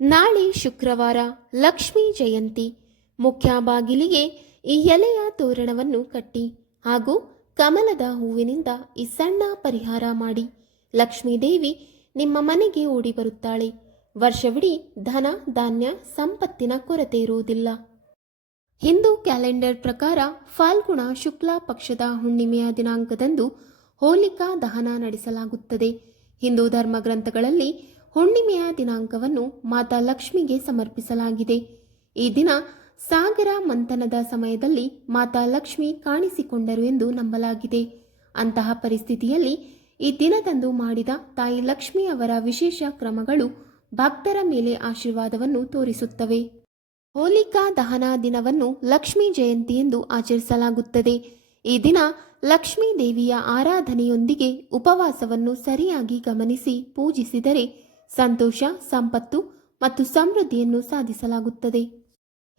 ನಾಳೆ ಶುಕ್ರವಾರ ಲಕ್ಷ್ಮೀ ಜಯಂತಿ. ಮುಖ್ಯ ಬಾಗಿಲಿಗೆ ಈ ಎಲೆಯ ತೋರಣವನ್ನು ಕಟ್ಟಿ ಹಾಗೂ ಕಮಲದ ಹೂವಿನಿಂದ ಈ ಸಣ್ಣ ಪರಿಹಾರ ಮಾಡಿ. ಲಕ್ಷ್ಮೀದೇವಿ ನಿಮ್ಮ ಮನೆಗೆ ಓಡಿ ಬರುತ್ತಾಳೆ. ವರ್ಷವಿಡೀ ಧನ, ಧಾನ್ಯ, ಸಂಪತ್ತಿನ ಕೊರತೆ ಇರುವುದಿಲ್ಲ. ಹಿಂದೂ ಕ್ಯಾಲೆಂಡರ್ ಪ್ರಕಾರ ಫಾಲ್ಗುಣ ಶುಕ್ಲ ಪಕ್ಷದ ಹುಣ್ಣಿಮೆಯ ದಿನಾಂಕದಂದು ಹೋಲಿಕಾ ದಹನ ನಡೆಸಲಾಗುತ್ತದೆ. ಹಿಂದೂ ಧರ್ಮ ಗ್ರಂಥಗಳಲ್ಲಿ ಹುಣ್ಣಿಮೆಯ ದಿನಾಂಕವನ್ನು ಮಾತಾ ಲಕ್ಷ್ಮಿಗೆ ಸಮರ್ಪಿಸಲಾಗಿದೆ. ಈ ದಿನ ಸಾಗರ ಮಂಥನದ ಸಮಯದಲ್ಲಿ ಮಾತಾ ಲಕ್ಷ್ಮಿ ಕಾಣಿಸಿಕೊಂಡರು ಎಂದು ನಂಬಲಾಗಿದೆ. ಅಂತಹ ಪರಿಸ್ಥಿತಿಯಲ್ಲಿ ಈ ದಿನದಂದು ಮಾಡಿದ ತಾಯಿ ಲಕ್ಷ್ಮಿ ಅವರ ವಿಶೇಷ ಕ್ರಮಗಳು ಭಕ್ತರ ಮೇಲೆ ಆಶೀರ್ವಾದವನ್ನು ತೋರಿಸುತ್ತವೆ. ಹೋಲಿಕಾ ದಹನ ದಿನವನ್ನು ಲಕ್ಷ್ಮೀ ಜಯಂತಿ ಎಂದು ಆಚರಿಸಲಾಗುತ್ತದೆ. ಈ ದಿನ ಲಕ್ಷ್ಮೀ ದೇವಿಯ ಆರಾಧನೆಯೊಂದಿಗೆ ಉಪವಾಸವನ್ನು ಸರಿಯಾಗಿ ಗಮನಿಸಿ ಪೂಜಿಸಿದರೆ ಸಂತೋಷ, ಸಂಪತ್ತು ಮತ್ತು ಸಮೃದ್ಧಿಯನ್ನು ಸಾಧಿಸಲಾಗುತ್ತದೆ.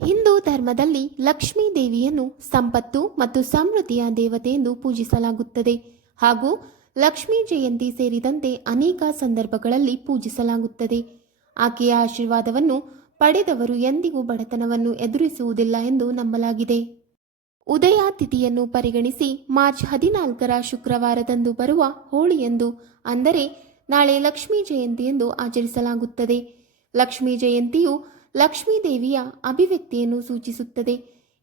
ಹಿಂದೂ ಧರ್ಮದಲ್ಲಿ ಲಕ್ಷ್ಮೀ ದೇವಿಯನ್ನು ಸಂಪತ್ತು ಮತ್ತು ಸಮೃದ್ಧಿಯ ದೇವತೆ ಎಂದು ಪೂಜಿಸಲಾಗುತ್ತದೆ ಹಾಗೂ ಲಕ್ಷ್ಮೀ ಜಯಂತಿ ಸೇರಿದಂತೆ ಅನೇಕ ಸಂದರ್ಭಗಳಲ್ಲಿ ಪೂಜಿಸಲಾಗುತ್ತದೆ. ಆಕೆಯ ಆಶೀರ್ವಾದವನ್ನು ಪಡೆದವರು ಎಂದಿಗೂ ಬಡತನವನ್ನು ಎದುರಿಸುವುದಿಲ್ಲ ಎಂದು ನಂಬಲಾಗಿದೆ. ಉದಯ ತಿಥಿಯನ್ನು ಪರಿಗಣಿಸಿ ಮಾರ್ಚ್ ಹದಿನಾಲ್ಕರ ಶುಕ್ರವಾರದಂದು ಬರುವ ಹೋಳಿಯಂದು ಅಂದರೆ ನಾಳೆ ಲಕ್ಷ್ಮೀ ಜಯಂತಿ ಎಂದು ಆಚರಿಸಲಾಗುತ್ತದೆ. ಲಕ್ಷ್ಮೀ ಜಯಂತಿಯು ಲಕ್ಷ್ಮೀ ದೇವಿಯ ಅಭಿವ್ಯಕ್ತಿಯನ್ನು ಸೂಚಿಸುತ್ತದೆ.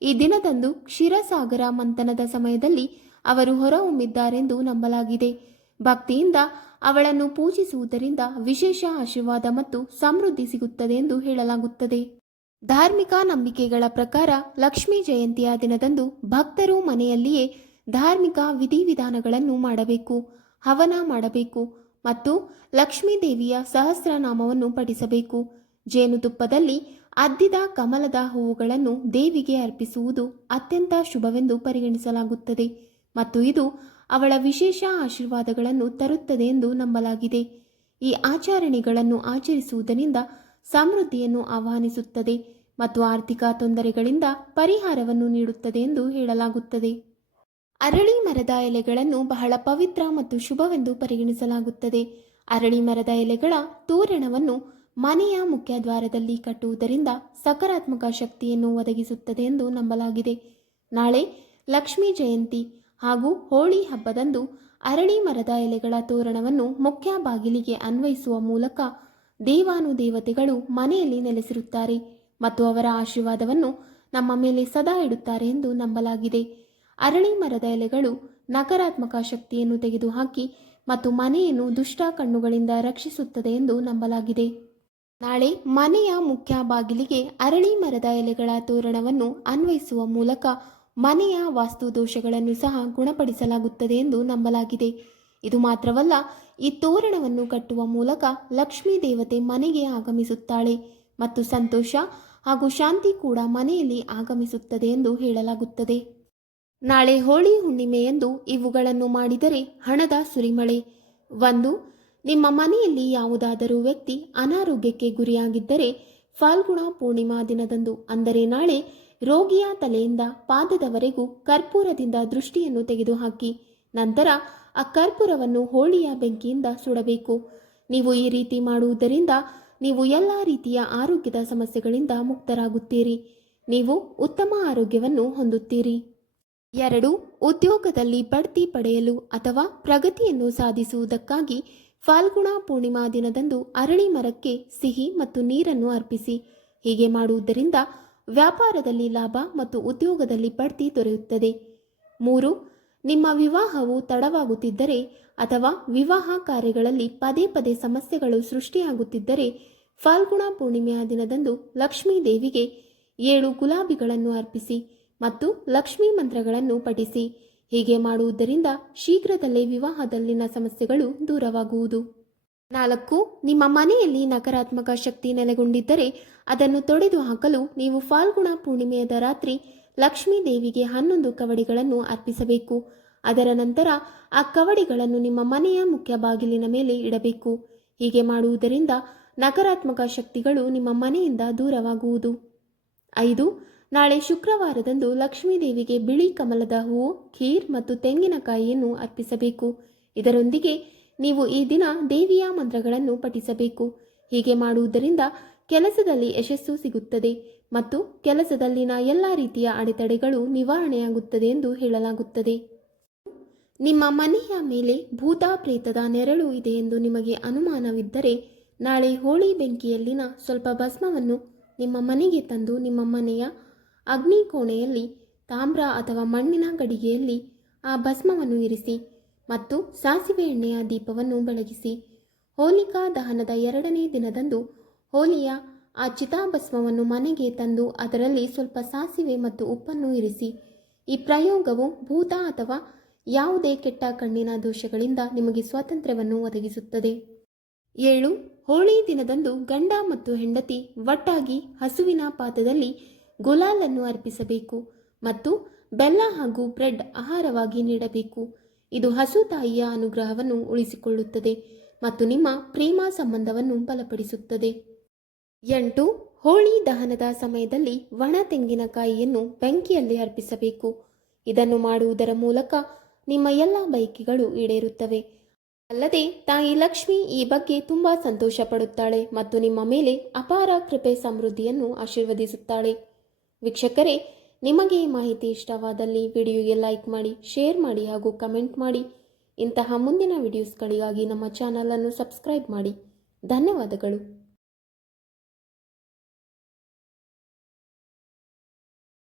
ಈ ದಿನದಂದು ಕ್ಷೀರಸಾಗರ ಮಂಥನದ ಸಮಯದಲ್ಲಿ ಅವರು ಹೊರಹೊಮ್ಮಿದ್ದಾರೆಂದು ನಂಬಲಾಗಿದೆ. ಭಕ್ತಿಯಿಂದ ಅವಳನ್ನು ಪೂಜಿಸುವುದರಿಂದ ವಿಶೇಷ ಆಶೀರ್ವಾದ ಮತ್ತು ಸಮೃದ್ಧಿ ಸಿಗುತ್ತದೆ ಎಂದು ಹೇಳಲಾಗುತ್ತದೆ. ಧಾರ್ಮಿಕ ನಂಬಿಕೆಗಳ ಪ್ರಕಾರ ಲಕ್ಷ್ಮೀ ಜಯಂತಿಯ ದಿನದಂದು ಭಕ್ತರು ಮನೆಯಲ್ಲಿಯೇ ಧಾರ್ಮಿಕ ವಿಧಿವಿಧಾನಗಳನ್ನು ಮಾಡಬೇಕು, ಹವನ ಮಾಡಬೇಕು ಮತ್ತು ಲಕ್ಷ್ಮೀ ದೇವಿಯ ಸಹಸ್ರನಾಮವನ್ನು ಪಠಿಸಬೇಕು. ಜೇನುತುಪ್ಪದಲ್ಲಿ ಅದ್ದಿದ ಕಮಲದ ಹೂವುಗಳನ್ನು ದೇವಿಗೆ ಅರ್ಪಿಸುವುದು ಅತ್ಯಂತ ಶುಭವೆಂದು ಪರಿಗಣಿಸಲಾಗುತ್ತದೆ ಮತ್ತು ಇದು ಅವಳ ವಿಶೇಷ ಆಶೀರ್ವಾದಗಳನ್ನು ತರುತ್ತದೆ ಎಂದು ನಂಬಲಾಗಿದೆ. ಈ ಆಚರಣೆಗಳನ್ನು ಆಚರಿಸುವುದರಿಂದ ಸಮೃದ್ಧಿಯನ್ನು ಆಹ್ವಾನಿಸುತ್ತದೆ ಮತ್ತು ಆರ್ಥಿಕ ತೊಂದರೆಗಳಿಂದ ಪರಿಹಾರವನ್ನು ನೀಡುತ್ತದೆ ಎಂದು ಹೇಳಲಾಗುತ್ತದೆ. ಅರಳಿ ಮರದ ಎಲೆಗಳನ್ನು ಬಹಳ ಪವಿತ್ರ ಮತ್ತು ಶುಭವೆಂದು ಪರಿಗಣಿಸಲಾಗುತ್ತದೆ. ಅರಳಿ ಮರದ ಎಲೆಗಳ ತೋರಣವನ್ನು ಮನೆಯ ಮುಖ್ಯ ದ್ವಾರದಲ್ಲಿ ಕಟ್ಟುವುದರಿಂದ ಸಕಾರಾತ್ಮಕ ಶಕ್ತಿಯನ್ನು ಒದಗಿಸುತ್ತದೆ ಎಂದು ನಂಬಲಾಗಿದೆ. ನಾಳೆ ಲಕ್ಷ್ಮೀ ಜಯಂತಿ ಹಾಗೂ ಹೋಳಿ ಹಬ್ಬದಂದು ಅರಳಿ ಮರದ ಎಲೆಗಳ ತೋರಣವನ್ನು ಮುಖ್ಯ ಬಾಗಿಲಿಗೆ ಅನ್ವಯಿಸುವ ಮೂಲಕ ದೇವಾನುದೇವತೆಗಳು ಮನೆಯಲ್ಲಿ ನೆಲೆಸಿರುತ್ತಾರೆ ಮತ್ತು ಅವರ ಆಶೀರ್ವಾದವನ್ನು ನಮ್ಮ ಮೇಲೆ ಸದಾ ಇಡುತ್ತಾರೆ ಎಂದು ನಂಬಲಾಗಿದೆ. ಅರಳಿ ಮರದ ಎಲೆಗಳು ನಕಾರಾತ್ಮಕ ಶಕ್ತಿಯನ್ನು ತೆಗೆದುಹಾಕಿ ಮತ್ತು ಮನೆಯನ್ನು ದುಷ್ಟ ಕಣ್ಣುಗಳಿಂದ ರಕ್ಷಿಸುತ್ತದೆ ಎಂದು ನಂಬಲಾಗಿದೆ. ನಾಳೆ ಮನೆಯ ಮುಖ್ಯ ಬಾಗಿಲಿಗೆ ಅರಳಿ ಮರದ ಎಲೆಗಳ ತೋರಣವನ್ನು ಅನ್ವಯಿಸುವ ಮೂಲಕ ಮನೆಯ ವಾಸ್ತು ದೋಷಗಳನ್ನು ಸಹ ಗುಣಪಡಿಸಲಾಗುತ್ತದೆ ಎಂದು ನಂಬಲಾಗಿದೆ. ಇದು ಮಾತ್ರವಲ್ಲ, ಈ ತೋರಣವನ್ನು ಕಟ್ಟುವ ಮೂಲಕ ಲಕ್ಷ್ಮೀ ದೇವತೆ ಮನೆಗೆ ಆಗಮಿಸುತ್ತಾಳೆ ಮತ್ತು ಸಂತೋಷ ಹಾಗೂ ಶಾಂತಿ ಕೂಡ ಮನೆಯಲ್ಲಿ ಆಗಮಿಸುತ್ತದೆ ಎಂದು ಹೇಳಲಾಗುತ್ತದೆ. ನಾಳೆ ಹೋಳಿ ಹುಣ್ಣಿಮೆಯಂದು ಇವುಗಳನ್ನು ಮಾಡಿದರೆ ಹಣದ ಸುರಿಮಳೆ. ಒಂದು, ನಿಮ್ಮ ಮನೆಯಲ್ಲಿ ಯಾವುದಾದರೂ ವ್ಯಕ್ತಿ ಅನಾರೋಗ್ಯಕ್ಕೆ ಗುರಿಯಾಗಿದ್ದರೆ ಫಾಲ್ಗುಣ ಪೂರ್ಣಿಮಾ ದಿನದಂದು, ಅಂದರೆ ನಾಳೆ ರೋಗಿಯ ತಲೆಯಿಂದ ಪಾದದವರೆಗೂ ಕರ್ಪೂರದಿಂದ ದೃಷ್ಟಿಯನ್ನು ತೆಗೆದುಹಾಕಿ, ನಂತರ ಆ ಕರ್ಪೂರವನ್ನು ಹೋಳಿಯ ಬೆಂಕಿಯಿಂದ ಸುಡಬೇಕು. ನೀವು ಈ ರೀತಿ ಮಾಡುವುದರಿಂದ ನೀವು ಎಲ್ಲ ರೀತಿಯ ಆರೋಗ್ಯದ ಸಮಸ್ಯೆಗಳಿಂದ ಮುಕ್ತರಾಗುತ್ತೀರಿ. ನೀವು ಉತ್ತಮ ಆರೋಗ್ಯವನ್ನು ಹೊಂದುತ್ತೀರಿ. ಎರಡು, ಉದ್ಯೋಗದಲ್ಲಿ ಬಡ್ತಿ ಪಡೆಯಲು ಅಥವಾ ಪ್ರಗತಿಯನ್ನು ಸಾಧಿಸುವುದಕ್ಕಾಗಿ ಫಾಲ್ಗುಣ ಪೂರ್ಣಿಮಾ ದಿನದಂದು ಅರಳಿ ಮರಕ್ಕೆ ಸಿಹಿ ಮತ್ತು ನೀರನ್ನು ಅರ್ಪಿಸಿ. ಹೀಗೆ ಮಾಡುವುದರಿಂದ ವ್ಯಾಪಾರದಲ್ಲಿ ಲಾಭ ಮತ್ತು ಉದ್ಯೋಗದಲ್ಲಿ ಬಡ್ತಿ ದೊರೆಯುತ್ತದೆ. ಮೂರು, ನಿಮ್ಮ ವಿವಾಹವು ತಡವಾಗುತ್ತಿದ್ದರೆ ಅಥವಾ ವಿವಾಹ ಕಾರ್ಯಗಳಲ್ಲಿ ಪದೇ ಪದೇ ಸಮಸ್ಯೆಗಳು ಸೃಷ್ಟಿಯಾಗುತ್ತಿದ್ದರೆ ಫಾಲ್ಗುಣ ಪೂರ್ಣಿಮೆಯ ದಿನದಂದು ಲಕ್ಷ್ಮೀ ದೇವಿಗೆ ಏಳು ಗುಲಾಬಿಗಳನ್ನು ಅರ್ಪಿಸಿ. ಮತ್ತು ಲಕ್ಷ್ಮೀ ಮಂತ್ರಗಳನ್ನು ಪಠಿಸಿ. ಹೀಗೆ ಮಾಡುವುದರಿಂದ ಶೀಘ್ರದಲ್ಲೇ ವಿವಾಹದಲ್ಲಿನ ಸಮಸ್ಯೆಗಳು ದೂರವಾಗುವುದು. ನಾಲ್ಕು, ನಿಮ್ಮ ಮನೆಯಲ್ಲಿ ನಕಾರಾತ್ಮಕ ಶಕ್ತಿ ನೆಲೆಗೊಂಡಿದ್ದರೆ ಅದನ್ನು ತೊಡೆದು ಹಾಕಲು ನೀವು ಫಾಲ್ಗುಣ ಪೂರ್ಣಿಮೆಯದ ರಾತ್ರಿ ಲಕ್ಷ್ಮೀ ದೇವಿಗೆ ಹನ್ನೊಂದು ಕವಡಿಗಳನ್ನು ಅರ್ಪಿಸಬೇಕು. ಅದರ ನಂತರ ಆ ಕವಡಿಗಳನ್ನು ನಿಮ್ಮ ಮನೆಯ ಮುಖ್ಯ ಬಾಗಿಲಿನ ಮೇಲೆ ಇಡಬೇಕು. ಹೀಗೆ ಮಾಡುವುದರಿಂದ ನಕಾರಾತ್ಮಕ ಶಕ್ತಿಗಳು ನಿಮ್ಮ ಮನೆಯಿಂದ ದೂರವಾಗುವುದು. ಐದು ನಾಳೆ ಶುಕ್ರವಾರದಂದು ಲಕ್ಷ್ಮೀದೇವಿಗೆ ಬಿಳಿ ಕಮಲದ ಹೂವು ಖೀರ್ ಮತ್ತು ತೆಂಗಿನಕಾಯಿಯನ್ನು ಅರ್ಪಿಸಬೇಕು. ಇದರೊಂದಿಗೆ ನೀವು ಈ ದಿನ ದೇವಿಯ ಮಂತ್ರಗಳನ್ನು ಪಠಿಸಬೇಕು. ಹೀಗೆ ಮಾಡುವುದರಿಂದ ಕೆಲಸದಲ್ಲಿ ಯಶಸ್ಸು ಸಿಗುತ್ತದೆ ಮತ್ತು ಕೆಲಸದಲ್ಲಿನ ಎಲ್ಲ ರೀತಿಯ ಅಡೆತಡೆಗಳು ನಿವಾರಣೆಯಾಗುತ್ತದೆ ಎಂದು ಹೇಳಲಾಗುತ್ತದೆ. ನಿಮ್ಮ ಮನೆಯ ಮೇಲೆ ಭೂತ ಪ್ರೇತದ ನೆರಳು ಇದೆ ಎಂದು ನಿಮಗೆ ಅನುಮಾನವಿದ್ದರೆ ನಾಳೆ ಹೋಳಿ ಬೆಂಕಿಯಲ್ಲಿನ ಸ್ವಲ್ಪ ಭಸ್ಮವನ್ನು ನಿಮ್ಮ ಮನೆಗೆ ತಂದು ನಿಮ್ಮ ಮನೆಯ ಅಗ್ನಿ ಕೋಣೆಯಲ್ಲಿ ತಾಮ್ರ ಅಥವಾ ಮಣ್ಣಿನ ಗಡಿಗೆಯಲ್ಲಿ ಆ ಭಸ್ಮವನ್ನು ಇರಿಸಿ ಮತ್ತು ಸಾಸಿವೆ ಎಣ್ಣೆಯ ದೀಪವನ್ನು ಬೆಳಗಿಸಿ ಹೋಲಿಕಾ ದಹನದ ಎರಡನೇ ದಿನದಂದು ಹೋಲಿಯ ಆ ಚಿತಾಭಸ್ಮವನ್ನು ಮನೆಗೆ ತಂದು ಅದರಲ್ಲಿ ಸ್ವಲ್ಪ ಸಾಸಿವೆ ಮತ್ತು ಉಪ್ಪನ್ನು ಇರಿಸಿ, ಈ ಪ್ರಯೋಗವು ಭೂತ ಅಥವಾ ಯಾವುದೇ ಕೆಟ್ಟ ಕಣ್ಣಿನ ದೋಷಗಳಿಂದ ನಿಮಗೆ ಸ್ವಾತಂತ್ರ್ಯವನ್ನು ಒದಗಿಸುತ್ತದೆ. ಏಳು, ಹೋಳಿ ದಿನದಂದು ಗಂಡ ಮತ್ತು ಹೆಂಡತಿ ಒಟ್ಟಾಗಿ ಹಸುವಿನ ಪಾದದಲ್ಲಿ ಗುಲಾಲನ್ನು ಅರ್ಪಿಸಬೇಕು ಮತ್ತು ಬೆಲ್ಲ ಹಾಗೂ ಬ್ರೆಡ್ ಆಹಾರವಾಗಿ ನೀಡಬೇಕು. ಇದು ಹಸು ತಾಯಿಯ ಅನುಗ್ರಹವನ್ನು ಉಳಿಸಿಕೊಳ್ಳುತ್ತದೆ ಮತ್ತು ನಿಮ್ಮ ಪ್ರೇಮ ಸಂಬಂಧವನ್ನು ಬಲಪಡಿಸುತ್ತದೆ. ಎಂಟು, ಹೋಳಿ ದಹನದ ಸಮಯದಲ್ಲಿ ಒಣ ತೆಂಗಿನಕಾಯಿಯನ್ನು ಬೆಂಕಿಯಲ್ಲಿ ಅರ್ಪಿಸಬೇಕು. ಇದನ್ನು ಮಾಡುವುದರ ಮೂಲಕ ನಿಮ್ಮ ಎಲ್ಲ ಬಯಕೆಗಳು ಈಡೇರುತ್ತವೆ. ಅಲ್ಲದೆ, ತಾಯಿ ಲಕ್ಷ್ಮಿ ಈ ಬಗ್ಗೆ ತುಂಬ ಸಂತೋಷ ಪಡುತ್ತಾಳೆ ಮತ್ತು ನಿಮ್ಮ ಮೇಲೆ ಅಪಾರ ಕೃಪೆ ಸಮೃದ್ಧಿಯನ್ನು ಆಶೀರ್ವದಿಸುತ್ತಾಳೆ. ವೀಕ್ಷಕರೇ, ನಿಮಗೆ ಈ ಮಾಹಿತಿ ಇಷ್ಟವಾದಲ್ಲಿ ವಿಡಿಯೋಗೆ ಲೈಕ್ ಮಾಡಿ, ಶೇರ್ ಮಾಡಿ ಹಾಗೂ ಕಮೆಂಟ್ ಮಾಡಿ. ಇಂತಹ ಮುಂದಿನ ವಿಡಿಯೋಸ್ಗಳಿಗಾಗಿ ನಮ್ಮ ಚಾನಲನ್ನು ಸಬ್ಸ್ಕ್ರೈಬ್ ಮಾಡಿ. ಧನ್ಯವಾದಗಳು.